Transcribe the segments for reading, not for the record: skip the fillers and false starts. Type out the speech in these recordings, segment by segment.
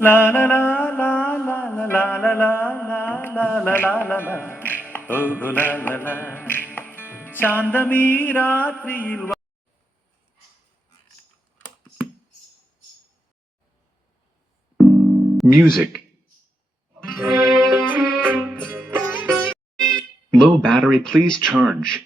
La la la la la la la la la la la la la la oh la la la ശാന്തമീ രാത്രിയിൽ Music. Low battery, please charge.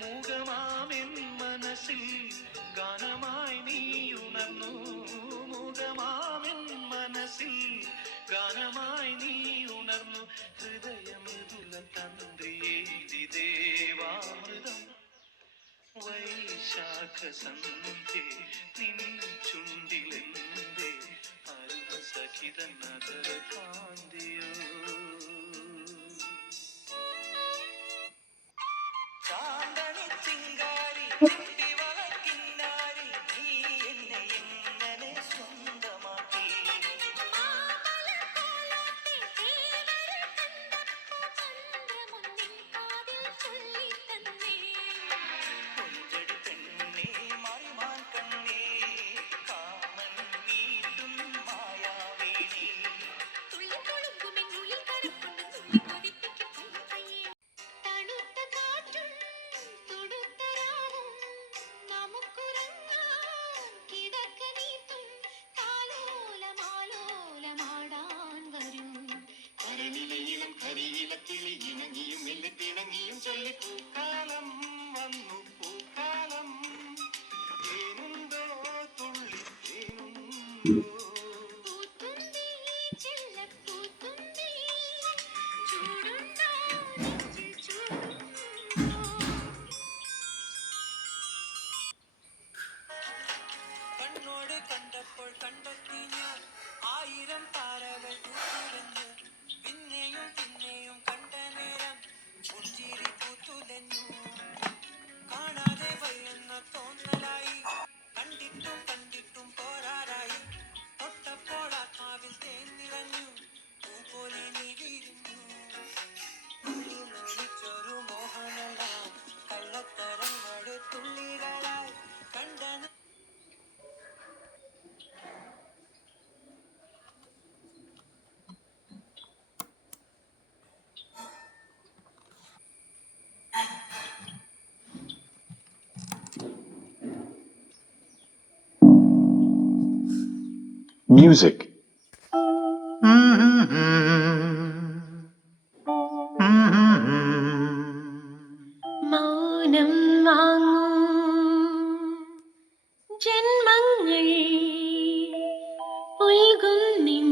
മൂകമാമെൻ മനസ്സിൽ ഗാനമായി നീ ഉണർന്നു മൂകമാമെൻ മനസ്സിൽ ഗാനമായി നീ ഉണർന്നു ഹൃദയമൃദുല തന്ത്രിയേതി ദേവാമൃതം വൈശാഖ സന്ധ്യേ നിൻ ചുണ്ടിലെന്തേ അരുണ സഖിത നഗര കാന്തിയോ പൂക്കാലം വന്നു പൂക്കാലം തേനുണ്ടോ തുള്ളി തേനുണ്ടോ കണ്ണോട് കണ്ടപ്പോൾ കണ്ടെത്തി ഞാൻ 1000 താരകൾ പൂത്തുലഞ്ഞു പിന്നെയും പിന്നെയും കണ്ട നേരം പുഞ്ചിരി പൂത്തുലഞ്ഞു കാണാതെ വയ്യെന്ന തോന്നലായി കണ്ടിട്ടും കണ്ടിട്ടും പോരാറായി തൊട്ടപ്പോൾ ആത്മാവിൽ തേൻ നിറഞ്ഞു പൂ പോലെ നീ വിരിഞ്ഞു ചെറു മോഹനലാം കള്ളത്തരങ്ങളുടെ തുള്ളികളായി കണ്ട Music. മൗനം വാങ്ങൂ ജന്മങ്ങൾ ഉൽകും നിൻ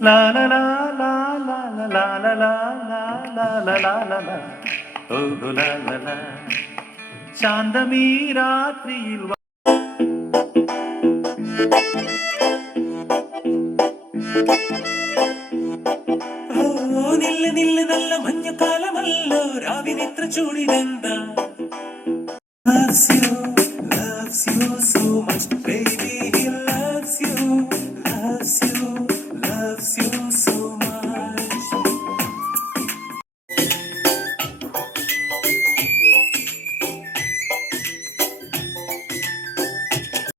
La la la la la la la la la la la la la la oh la la la ശാന്തമീ രാത്രിയിൽ നില്ല നില്ല നല്ല മഞ്ഞക്കാലമല്ലോ രാവിനിത്ര ചൂടിനെന്താ loves you so much baby he loves you loves you